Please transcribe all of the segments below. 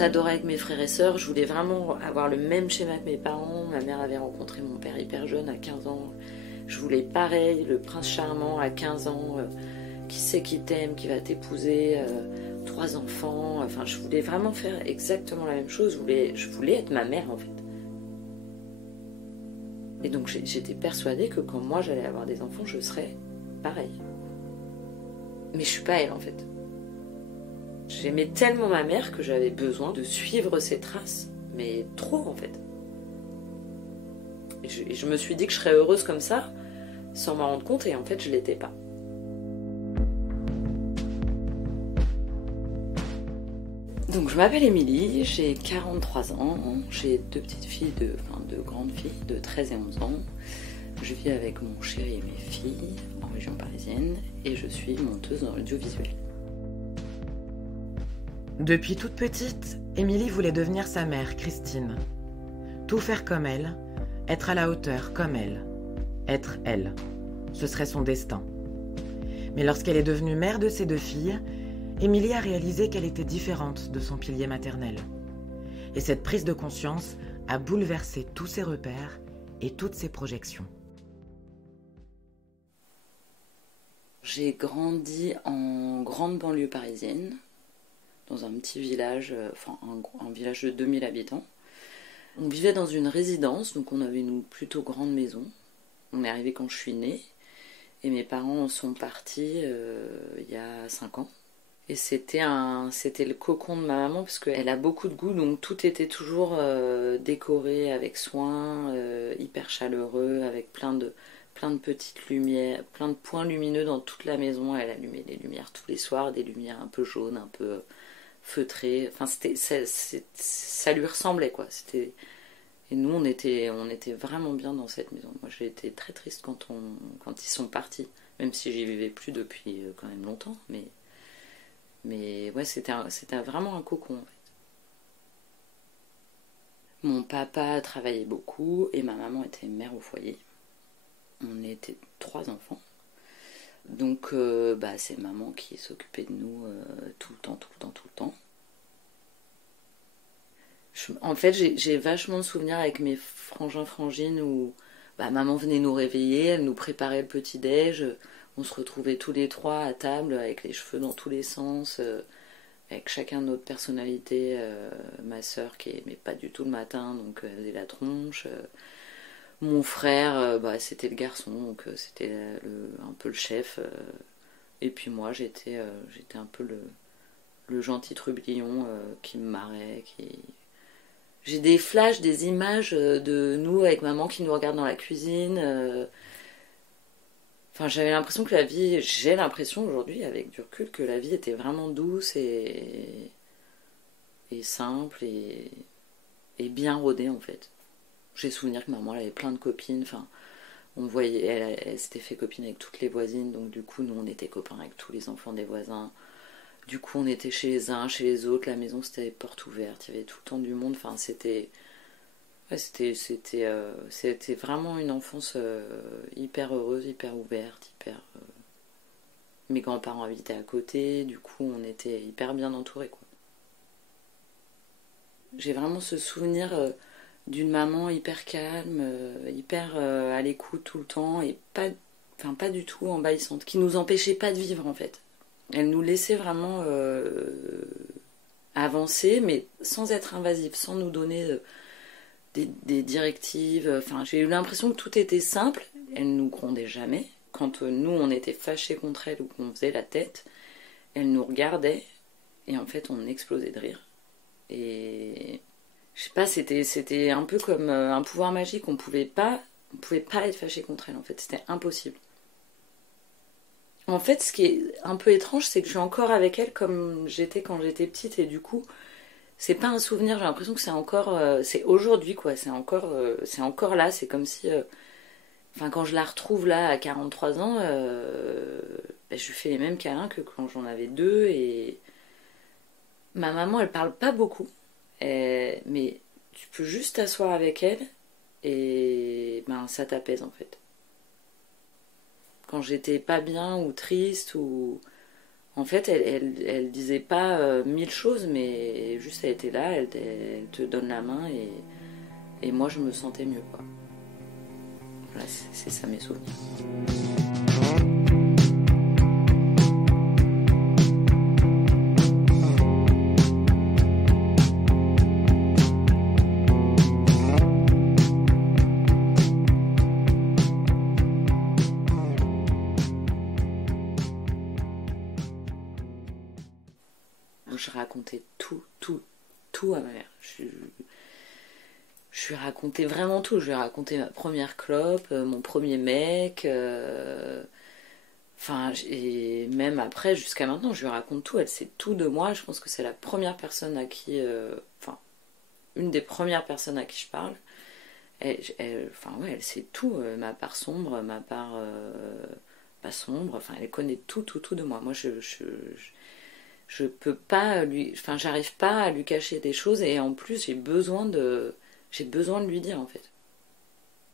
s'adorait avec mes frères et sœurs. Je voulais vraiment avoir le même schéma que mes parents. Ma mère avait rencontré mon père hyper jeune, à 15 ans. Je voulais pareil, le prince charmant à 15 ans, qui sait qui t'aime, qui va t'épouser, 3 enfants. Enfin, je voulais vraiment faire exactement la même chose. Je voulais être ma mère, en fait. Et donc j'étais persuadée que quand moi j'allais avoir des enfants, je serais pareil. Mais je suis pas elle, en fait. J'aimais tellement ma mère que j'avais besoin de suivre ses traces, mais trop, en fait. Et je me suis dit que je serais heureuse comme ça, sans m'en rendre compte, et en fait je l'étais pas. Donc je m'appelle Émilie, j'ai 43 ans, j'ai 2 petites filles, deux grandes filles de 13 et 11 ans. Je vis avec mon chéri et mes filles en région parisienne et je suis monteuse dans l'audiovisuel. Depuis toute petite, Émilie voulait devenir sa mère, Christine. Tout faire comme elle, être à la hauteur comme elle, être elle. Ce serait son destin. Mais lorsqu'elle est devenue mère de ses 2 filles, Émilie a réalisé qu'elle était différente de son pilier maternel. Et cette prise de conscience a bouleversé tous ses repères et toutes ses projections. J'ai grandi en grande banlieue parisienne, dans un petit village, un village de 2000 habitants. On vivait dans une résidence, donc on avait une plutôt grande maison. On est arrivé quand je suis née, et mes parents sont partis il y a 5 ans. Et c'était le cocon de ma maman, parce qu'elle a beaucoup de goût, donc tout était toujours décoré avec soin, hyper chaleureux, avec plein de petites lumières, plein de points lumineux dans toute la maison. Elle allumait les lumières tous les soirs, des lumières un peu jaunes, un peu feutrées. Enfin, ça lui ressemblait, quoi. Et nous, on était vraiment bien dans cette maison. Moi, j'ai été très triste quand ils sont partis, même si j'y vivais plus depuis quand même longtemps, mais ouais, c'était vraiment un cocon, en fait. Mon papa travaillait beaucoup et ma maman était mère au foyer. On était 3 enfants. Donc c'est maman qui s'occupait de nous tout le temps. En fait, j'ai vachement de souvenirs avec mes frangins frangines où maman venait nous réveiller, elle nous préparait le petit-déj. On se retrouvait tous les 3 à table avec les cheveux dans tous les sens, avec chacun notre personnalité. Ma sœur qui aimait pas du tout le matin, donc elle faisait la tronche. Mon frère, c'était le garçon, donc c'était un peu le chef. Et puis moi, j'étais un peu le gentil trublion qui me marrait. J'ai des flashs, des images de nous avec maman qui nous regarde dans la cuisine. Enfin, j'ai l'impression aujourd'hui, avec du recul, que la vie était vraiment douce et simple et bien rodée, en fait. J'ai souvenir que maman elle avait plein de copines, enfin, on voyait, elle s'était fait copine avec toutes les voisines, donc du coup, nous, on était copains avec tous les enfants des voisins. Du coup, on était chez les uns, chez les autres, la maison, c'était porte ouverte, il y avait tout le temps du monde, enfin, c'était vraiment une enfance hyper heureuse, hyper ouverte, mes grands-parents habitaient à côté, du coup on était hyper bien entourés, quoi. J'ai vraiment ce souvenir d'une maman hyper calme, hyper à l'écoute tout le temps et pas du tout envahissante, qui nous empêchait pas de vivre, en fait. Elle nous laissait vraiment avancer, mais sans être invasive, sans nous donner des directives. Enfin, j'ai eu l'impression que tout était simple. Elle nous grondait jamais. Quand nous, on était fâchés contre elle ou qu'on faisait la tête, elle nous regardait et en fait, on explosait de rire. Et je sais pas, c'était un peu comme un pouvoir magique. On pouvait pas être fâché contre elle, en fait. C'était impossible. En fait, ce qui est un peu étrange, c'est que je suis encore avec elle comme j'étais quand j'étais petite et du coup, c'est pas un souvenir, j'ai l'impression que c'est encore c'est aujourd'hui, quoi, c'est encore là, c'est comme si quand je la retrouve là à 43 ans, je lui fais les mêmes câlins que quand j'en avais 2. Et ma maman, elle parle pas beaucoup, mais tu peux juste t'asseoir avec elle et ça t'apaise, en fait. Quand j'étais pas bien ou triste ou En fait, elle disait pas 1000 choses, mais juste elle était là, elle te donne la main et moi je me sentais mieux, quoi. Voilà, c'est ça mes souvenirs. Je racontais tout à ma mère. Je lui ai raconté vraiment tout. Je lui ai raconté ma première clope, mon premier mec. Enfin, et même après, jusqu'à maintenant, je lui raconte tout. Elle sait tout de moi. Je pense que c'est la première personne à qui. Enfin, une des premières personnes à qui je parle. Enfin, ouais, elle sait tout. Ma part sombre, ma part pas sombre. Enfin, elle connaît tout de moi. Moi, je peux pas lui. Enfin, j'arrive pas à lui cacher des choses et en plus, j'ai besoin de lui dire en fait.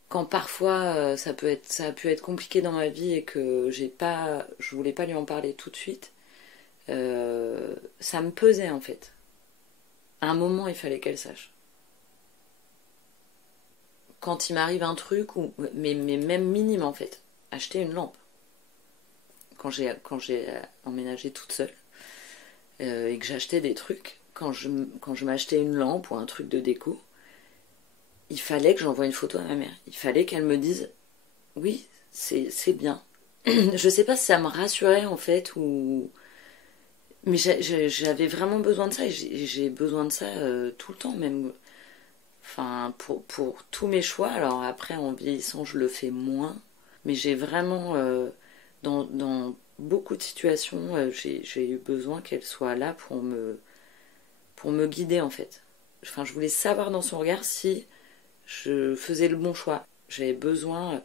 Quand parfois ça a pu être compliqué dans ma vie et que je voulais pas lui en parler tout de suite, ça me pesait en fait. À un moment, il fallait qu'elle sache. Quand il m'arrive un truc, mais même minime en fait, acheter une lampe. Quand j'ai emménagé toute seule et que j'achetais des trucs, quand je m'achetais une lampe ou un truc de déco, il fallait que j'envoie une photo à ma mère. Il fallait qu'elle me dise oui, c'est bien. Je sais pas si ça me rassurait en fait ou. Mais j'avais vraiment besoin de ça et j'ai besoin de ça tout le temps même. Enfin, pour tous mes choix. Alors après, en vieillissant, je le fais moins. Mais j'ai vraiment, dans beaucoup de situations, j'ai eu besoin qu'elle soit là pour me guider en fait. Enfin, je voulais savoir dans son regard si je faisais le bon choix. J'avais besoin,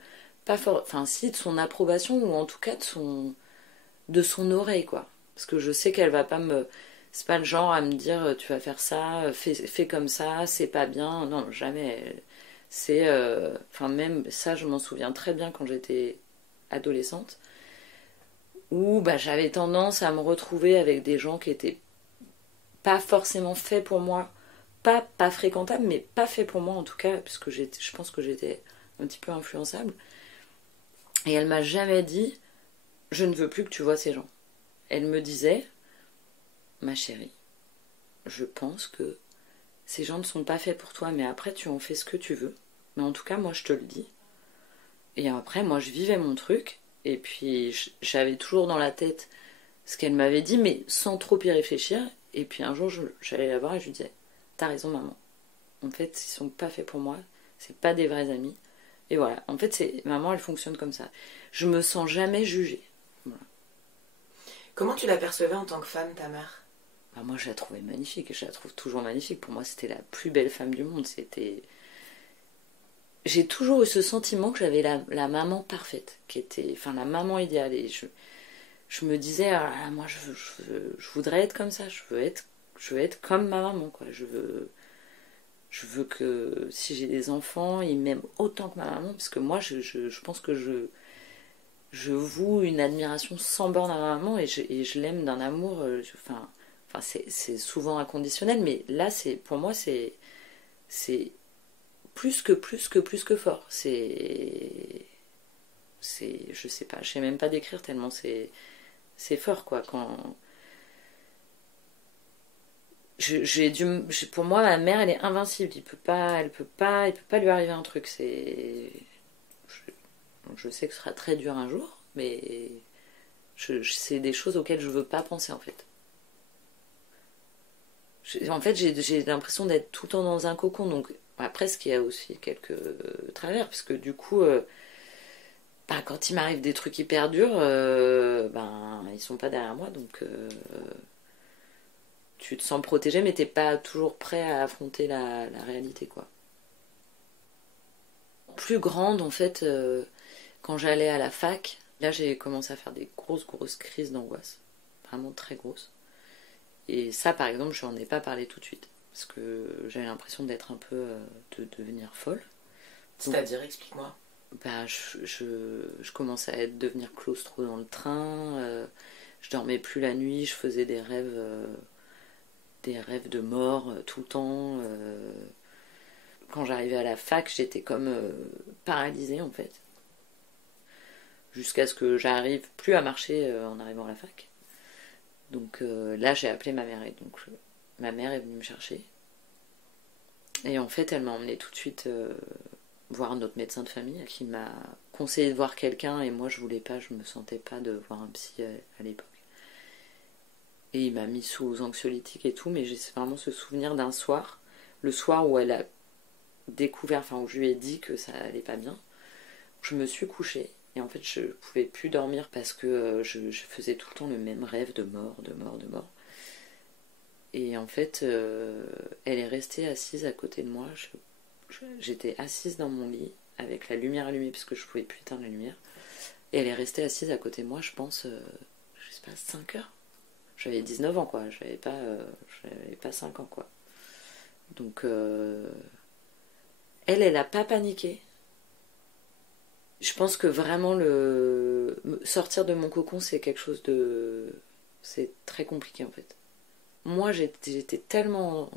enfin si, de son approbation ou en tout cas de son oreille quoi. Parce que je sais qu'elle va pas me, c'est pas le genre à me dire tu vas faire ça, fais comme ça, c'est pas bien. Non, jamais. C'est, enfin même ça, je m'en souviens très bien quand j'étais adolescente, où bah, j'avais tendance à me retrouver avec des gens qui étaient pas forcément faits pour moi, pas fréquentables, mais pas faits pour moi en tout cas, puisque je pense que j'étais un petit peu influençable. Et elle m'a jamais dit je ne veux plus que tu vois ces gens. Elle me disait ma chérie, je pense que ces gens ne sont pas faits pour toi, mais après tu en fais ce que tu veux. Mais en tout cas, moi je te le dis. Et après, moi je vivais mon truc, et puis j'avais toujours dans la tête ce qu'elle m'avait dit, mais sans trop y réfléchir. Et puis un jour, j'allais la voir et je lui disais t'as raison, maman. En fait, ils sont pas faits pour moi, c'est pas des vrais amis. Et voilà, en fait, maman, elle fonctionne comme ça. Je me sens jamais jugée. Voilà. Comment tu l'apercevais en tant que femme, ta mère? Bah, moi, je la trouvais magnifique et je la trouve toujours magnifique. Pour moi, c'était la plus belle femme du monde. J'ai toujours eu ce sentiment que j'avais la maman parfaite, qui était, enfin, la maman idéale. Et je me disais, ah, moi, je voudrais être comme ça. Je veux être comme ma maman, quoi. Je veux que si j'ai des enfants, ils m'aiment autant que ma maman, parce que moi, je pense que je voue une admiration sans borne à ma maman et je l'aime d'un amour. Enfin c'est souvent inconditionnel, mais là, pour moi, c'est plus que fort. Je sais pas, je sais même pas décrire tellement c'est fort, quoi. Pour moi, ma mère, elle est invincible. Il peut pas lui arriver un truc. Je sais que ce sera très dur un jour, mais c'est des choses auxquelles je veux pas penser en fait. En fait, j'ai l'impression d'être tout le temps dans un cocon. Donc après, ce qu'il y a aussi quelques travers, parce que du coup, bah, quand il m'arrive des trucs hyper durs, ben ils sont pas derrière moi, donc tu te sens protégé, mais t'es pas toujours prêt à affronter la réalité, quoi. Plus grande, en fait, quand j'allais à la fac, là j'ai commencé à faire des grosses crises d'angoisse, vraiment très grosses. Et ça, par exemple, je n'en ai pas parlé tout de suite, parce que j'avais l'impression d'être un peu, de devenir folle. C'est-à-dire, explique-moi. Bah, je commençais à devenir claustro dans le train, Je dormais plus la nuit, je faisais des rêves de mort tout le temps. Quand j'arrivais à la fac, j'étais comme paralysée en fait. Jusqu'à ce que j'arrive plus à marcher en arrivant à la fac. Donc là, j'ai appelé ma mère et donc ma mère est venue me chercher. Et en fait, elle m'a emmenée tout de suite voir notre médecin de famille qui m'a conseillé de voir quelqu'un et moi je voulais pas, je me sentais pas de voir un psy à l'époque. Et il m'a mis sous anxiolytique et tout, mais j'ai vraiment ce souvenir d'un soir, le soir où elle a découvert, enfin où je lui ai dit que ça allait pas bien. Je me suis couchée et en fait je pouvais plus dormir parce que je faisais tout le temps le même rêve de mort, de mort, de mort. Et en fait, elle est restée assise à côté de moi. J'étais assise dans mon lit avec la lumière allumée parce que je pouvais plus éteindre la lumière. Et elle est restée assise à côté de moi, je pense, je sais pas, 5 heures. J'avais 19 ans, quoi. J'avais pas 5 ans, quoi. Donc, elle a pas paniqué. Je pense que vraiment, sortir de mon cocon, c'est quelque chose de... C'est très compliqué, en fait. Moi, j'étais tellement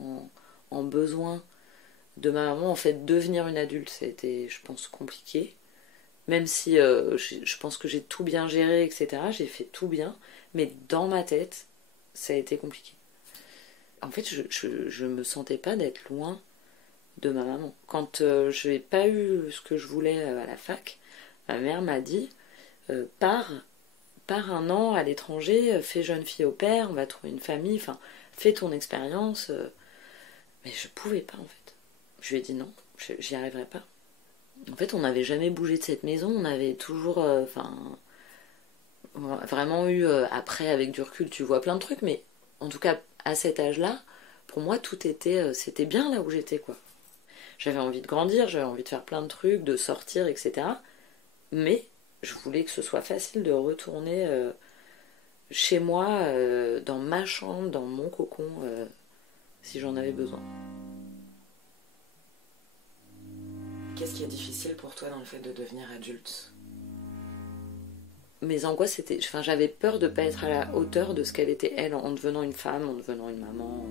en besoin de ma maman. En fait, devenir une adulte, ça a été, je pense, compliqué. Même si je pense que j'ai tout bien géré, etc. J'ai fait tout bien. Mais dans ma tête, ça a été compliqué. En fait, je me sentais pas d'être loin de ma maman. Quand je n'ai pas eu ce que je voulais à la fac, ma mère m'a dit pars 1 an à l'étranger, fais jeune fille au père, on va trouver une famille, enfin, fais ton expérience. Mais je pouvais pas, en fait. Je lui ai dit non, j'y arriverai pas. En fait, on n'avait jamais bougé de cette maison, on avait toujours... vraiment eu, après, avec du recul, tu vois plein de trucs, mais en tout cas, à cet âge-là, pour moi, tout était... c'était bien là où j'étais, quoi. J'avais envie de grandir, j'avais envie de faire plein de trucs, de sortir, etc. Mais je voulais que ce soit facile de retourner chez moi, dans ma chambre, dans mon cocon, si j'en avais besoin. Qu'est-ce qui est difficile pour toi dans le fait de devenir adulte ? Mes angoisses, c'était... Enfin, j'avais peur de ne pas être à la hauteur de ce qu'elle était, elle, en devenant une femme, en devenant une maman.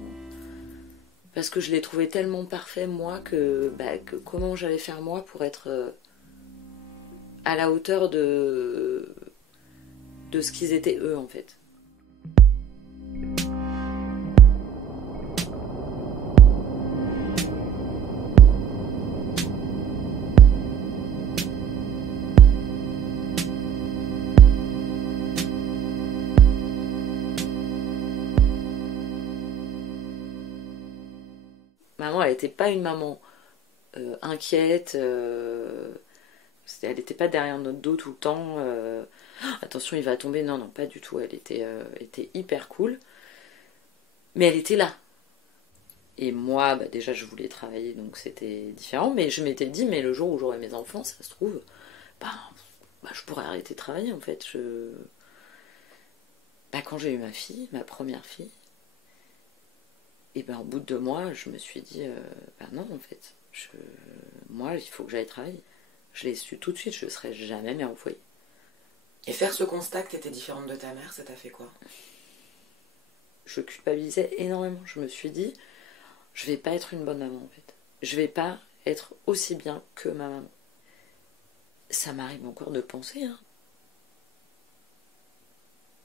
Parce que je l'ai trouvé tellement parfait, moi, que comment j'allais faire, moi, pour être à la hauteur de ce qu'ils étaient, eux, en fait. Maman, elle n'était pas une maman inquiète, elle n'était pas derrière notre dos tout le temps. Attention, il va tomber. Non, non, pas du tout. Elle était hyper cool. Mais elle était là. Et moi, déjà, je voulais travailler, donc c'était différent. Mais je m'étais dit, mais le jour où j'aurai mes enfants, ça se trouve, je pourrais arrêter de travailler, en fait. Quand j'ai eu ma fille, ma première fille, et au bout de 2 mois, je me suis dit, non, en fait, moi, il faut que j'aille travailler. Je l'ai su tout de suite, je ne serai jamais mère au foyer. Et faire ce constat que tu étais différente de ta mère, ça t'a fait quoi ? Je culpabilisais énormément. Je me suis dit, je vais pas être une bonne maman, en fait. Je vais pas être aussi bien que ma maman. Ça m'arrive encore de penser, hein.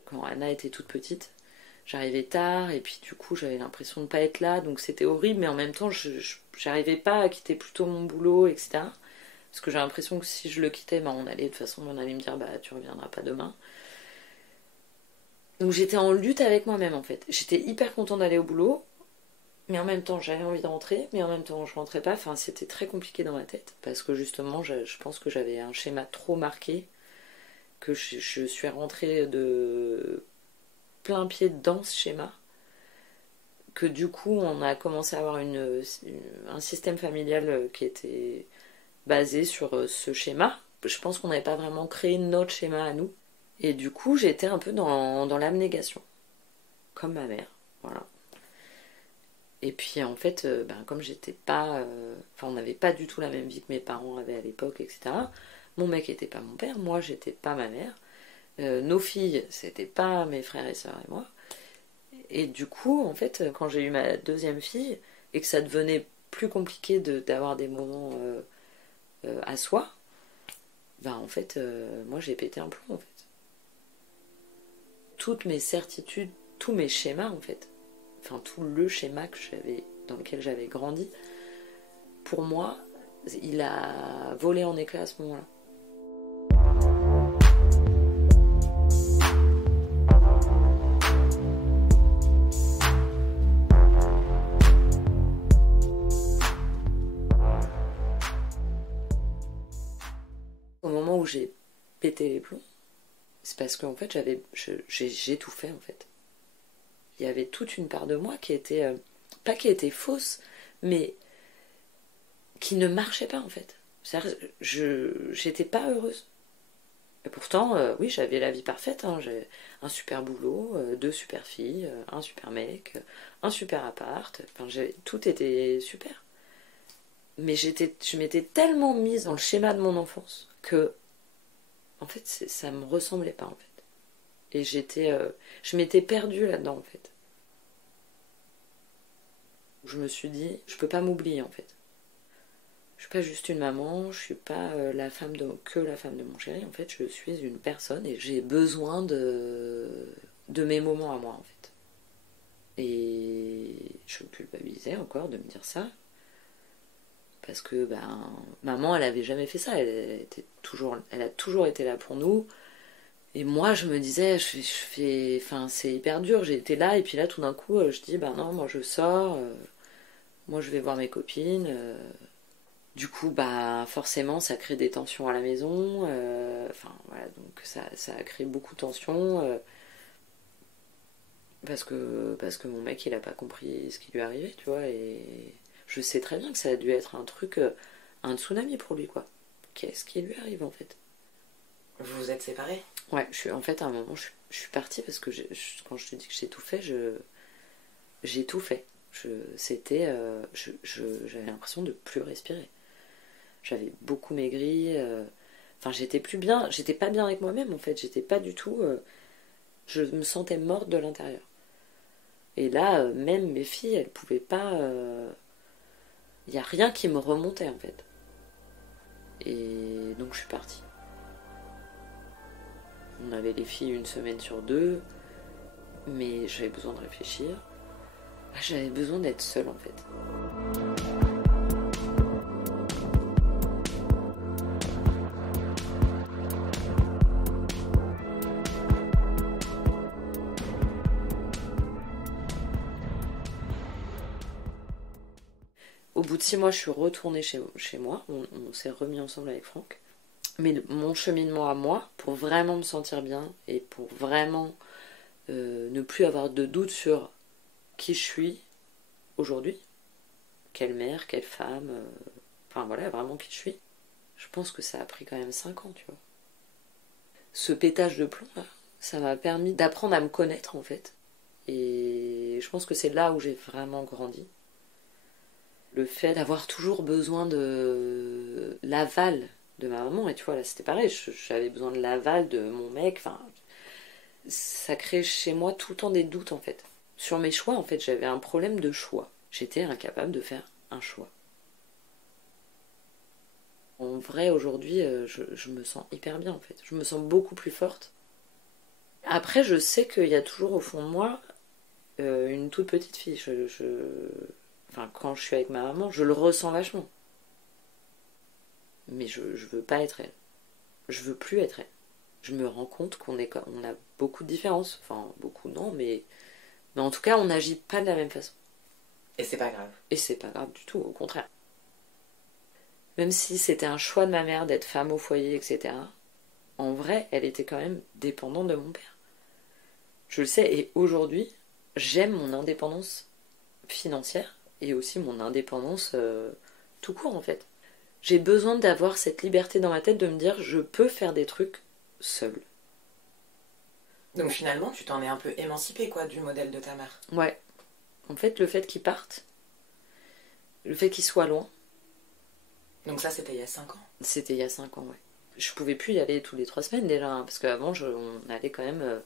Quand Anna était toute petite, j'arrivais tard et puis du coup j'avais l'impression de pas être là, donc c'était horrible, mais en même temps j'arrivais pas à quitter plutôt mon boulot, etc. Parce que j'ai l'impression que si je le quittais, on allait, de toute façon on allait me dire tu reviendras pas demain. Donc j'étais en lutte avec moi-même, en fait. J'étais hyper contente d'aller au boulot, mais en même temps j'avais envie de rentrer, mais en même temps je rentrais pas. Enfin, c'était très compliqué dans ma tête parce que justement je pense que j'avais un schéma trop marqué, que je suis rentrée de plein pied dans ce schéma, que du coup on a commencé à avoir un système familial qui était basé sur ce schéma. Je pense qu'on n'avait pas vraiment créé notre schéma à nous, et du coup j'étais un peu dans l'abnégation, comme ma mère, voilà. Et puis en fait, comme j'étais pas... on n'avait pas du tout la même vie que mes parents avaient à l'époque, etc. Mon mec était pas mon père, moi j'étais pas ma mère. Nos filles, c'était pas mes frères et sœurs et moi. Et du coup, en fait, quand j'ai eu ma deuxième fille, et que ça devenait plus compliqué d'avoir des moments à soi, bah en fait, moi j'ai pété un plomb en fait. Toutes mes certitudes, tous mes schémas en fait, enfin tout le schéma dans lequel j'avais grandi, pour moi, il a volé en éclats à ce moment-là. Au moment où j'ai pété les plombs, c'est parce qu'en fait j'ai tout fait en fait. Il y avait toute une part de moi qui était, pas qui était fausse, mais qui ne marchait pas en fait. C'est-à-dire, j'étais pas heureuse. Et pourtant, oui, j'avais la vie parfaite. Hein. J'ai un super boulot, 2 super filles, un super mec, un super appart. Enfin, tout était super. Mais je m'étais tellement mise dans le schéma de mon enfance que, en fait, ça me ressemblait pas en fait. Et je m'étais perdue là-dedans en fait. Je me suis dit, je peux pas m'oublier en fait. Je suis pas juste une maman, je suis pas que la femme de mon chéri, en fait, je suis une personne et j'ai besoin de mes moments à moi en fait. Et je me culpabilisais encore de me dire ça. Parce que maman elle avait jamais fait ça, elle a toujours été là pour nous. Et moi je me disais, enfin c'est hyper dur, j'ai été là et puis là tout d'un coup je dis non, moi je sors, moi je vais voir mes copines. Du coup, forcément, ça crée des tensions à la maison. Enfin, voilà, donc ça a créé beaucoup de tensions. Parce que mon mec, il a pas compris ce qui lui arrivait, tu vois. Et je sais très bien que ça a dû être un truc, un tsunami pour lui, quoi. Qu'est-ce qui lui arrive, en fait? Vous vous êtes séparés? Ouais, en fait, à un moment, je suis partie parce que quand je te dis que j'ai tout fait, j'ai tout fait. J'avais l'impression de plus respirer. J'avais beaucoup maigri, enfin j'étais pas bien avec moi-même en fait, j'étais pas du tout, je me sentais morte de l'intérieur. Et là, même mes filles, elles pouvaient pas, il y a rien qui me remontait en fait. Et donc je suis partie. On avait les filles 1 semaine sur 2, mais j'avais besoin de réfléchir. J'avais besoin d'être seule en fait. Au bout de 6 mois, je suis retournée chez moi. On s'est remis ensemble avec Franck. Mais mon cheminement à moi, pour vraiment me sentir bien et pour vraiment ne plus avoir de doute sur qui je suis aujourd'hui, quelle mère, quelle femme, enfin voilà, vraiment qui je suis, je pense que ça a pris quand même 5 ans, tu vois. Ce pétage de plomb, là, ça m'a permis d'apprendre à me connaître, en fait. Et je pense que c'est là où j'ai vraiment grandi. Le fait d'avoir toujours besoin de l'aval de ma maman, et tu vois, là c'était pareil, j'avais besoin de l'aval de mon mec, enfin, ça crée chez moi tout le temps des doutes, en fait. Sur mes choix, en fait, j'avais un problème de choix. J'étais incapable de faire un choix. En vrai, aujourd'hui, je me sens hyper bien, en fait. Je me sens beaucoup plus forte. Après, je sais qu'il y a toujours au fond de moi une toute petite fille. Enfin, quand je suis avec ma maman, je le ressens vachement. Mais je veux pas être elle. Je veux plus être elle. Je me rends compte on a beaucoup de différences. Enfin, beaucoup non, mais en tout cas, on n'agit pas de la même façon. Et c'est pas grave. Et c'est pas grave du tout, au contraire. Même si c'était un choix de ma mère d'être femme au foyer, etc., en vrai, elle était quand même dépendante de mon père. Je le sais, et aujourd'hui, j'aime mon indépendance financière et aussi mon indépendance tout court, en fait. J'ai besoin d'avoir cette liberté dans ma tête de me dire je peux faire des trucs seule. Donc finalement, tu t'en es un peu émancipée, quoi, du modèle de ta mère. Ouais. En fait, le fait qu'il parte, le fait qu'il soit loin. Donc ça, c'était il y a 5 ans. C'était il y a 5 ans, ouais. je pouvais plus y aller tous les 3 semaines déjà, hein, parce qu'avant on allait quand même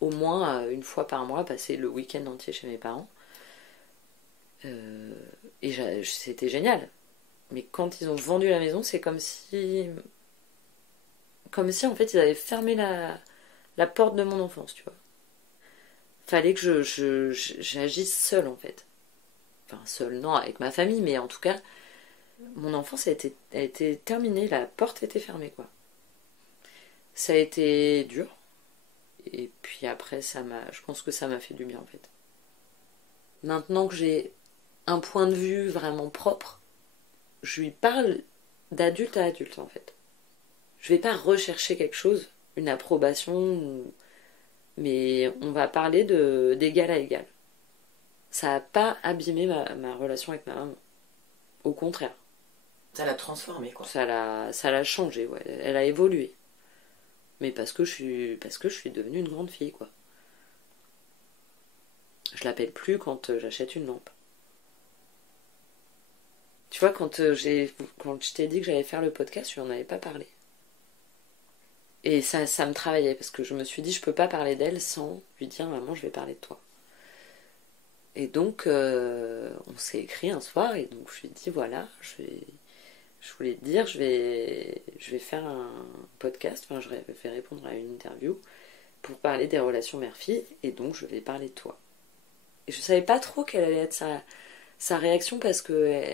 au moins une fois par mois passer le week-end entier chez mes parents. Et c'était génial. Mais quand ils ont vendu la maison, c'est comme si en fait ils avaient fermé la porte de mon enfance, tu vois. Fallait que j'agisse seule en fait. Enfin seule, non, avec ma famille, mais en tout cas, mon enfance a été terminée, la porte était fermée, quoi. Ça a été dur. Et puis après, je pense que ça m'a fait du bien en fait. Maintenant que j'ai un point de vue vraiment propre, je lui parle d'adulte à adulte en fait. Je vais pas rechercher quelque chose, une approbation, mais on va parler d'égal à égal. Ça n'a pas abîmé ma relation avec ma maman. Au contraire. Ça l'a transformée, quoi. Ça l'a changé, ouais. Elle a évolué. Mais parce que je suis devenue une grande fille, quoi. Je l'appelle plus quand j'achète une lampe. Tu vois, quand je t'ai dit que j'allais faire le podcast, je lui en avais pas parlé. Et ça me travaillait, parce que je me suis dit, je peux pas parler d'elle sans lui dire, maman, je vais parler de toi. Et donc, on s'est écrit un soir, et donc je lui ai dit, voilà, je voulais te dire, je vais faire un podcast, enfin, je vais répondre à une interview pour parler des relations mère-fille, et donc je vais parler de toi. Et je savais pas trop quelle allait être sa réaction, parce que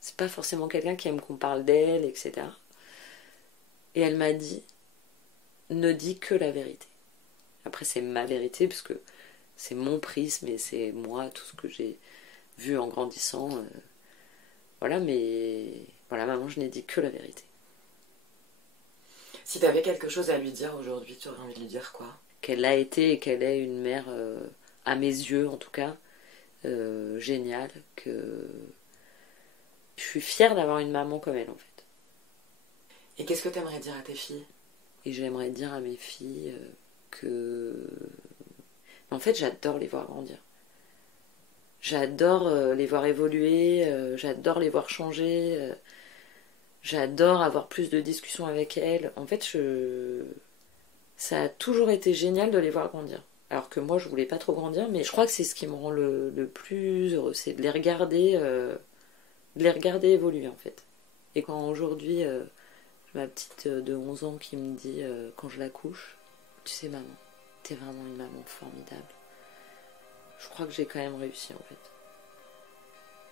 c'est pas forcément quelqu'un qui aime qu'on parle d'elle, etc. Et elle m'a dit, ne dis que la vérité. Après, c'est ma vérité, parce que c'est mon prisme, et c'est moi, tout ce que j'ai vu en grandissant. Voilà, mais voilà, maman, je n'ai dit que la vérité. Si t'avais quelque chose à lui dire aujourd'hui, tu aurais envie de lui dire quoi? Qu'elle a été et qu'elle est une mère, à mes yeux en tout cas, géniale, que je suis fière d'avoir une maman comme elle en fait. Et qu'est-ce que t'aimerais dire à tes filles? Et j'aimerais dire à mes filles que... En fait, j'adore les voir grandir. J'adore les voir évoluer, j'adore les voir changer, j'adore avoir plus de discussions avec elles. En fait, ça a toujours été génial de les voir grandir. Alors que moi, je voulais pas trop grandir, mais je crois que c'est ce qui me rend le plus heureux, c'est de les regarder évoluer en fait. Et quand aujourd'hui, ma petite de 11 ans qui me dit quand je la couche, tu sais maman, t'es vraiment une maman formidable. Je crois que j'ai quand même réussi en fait.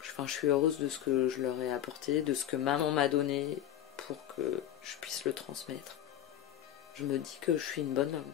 Enfin, je suis heureuse de ce que je leur ai apporté, de ce que maman m'a donné pour que je puisse le transmettre. Je me dis que je suis une bonne maman.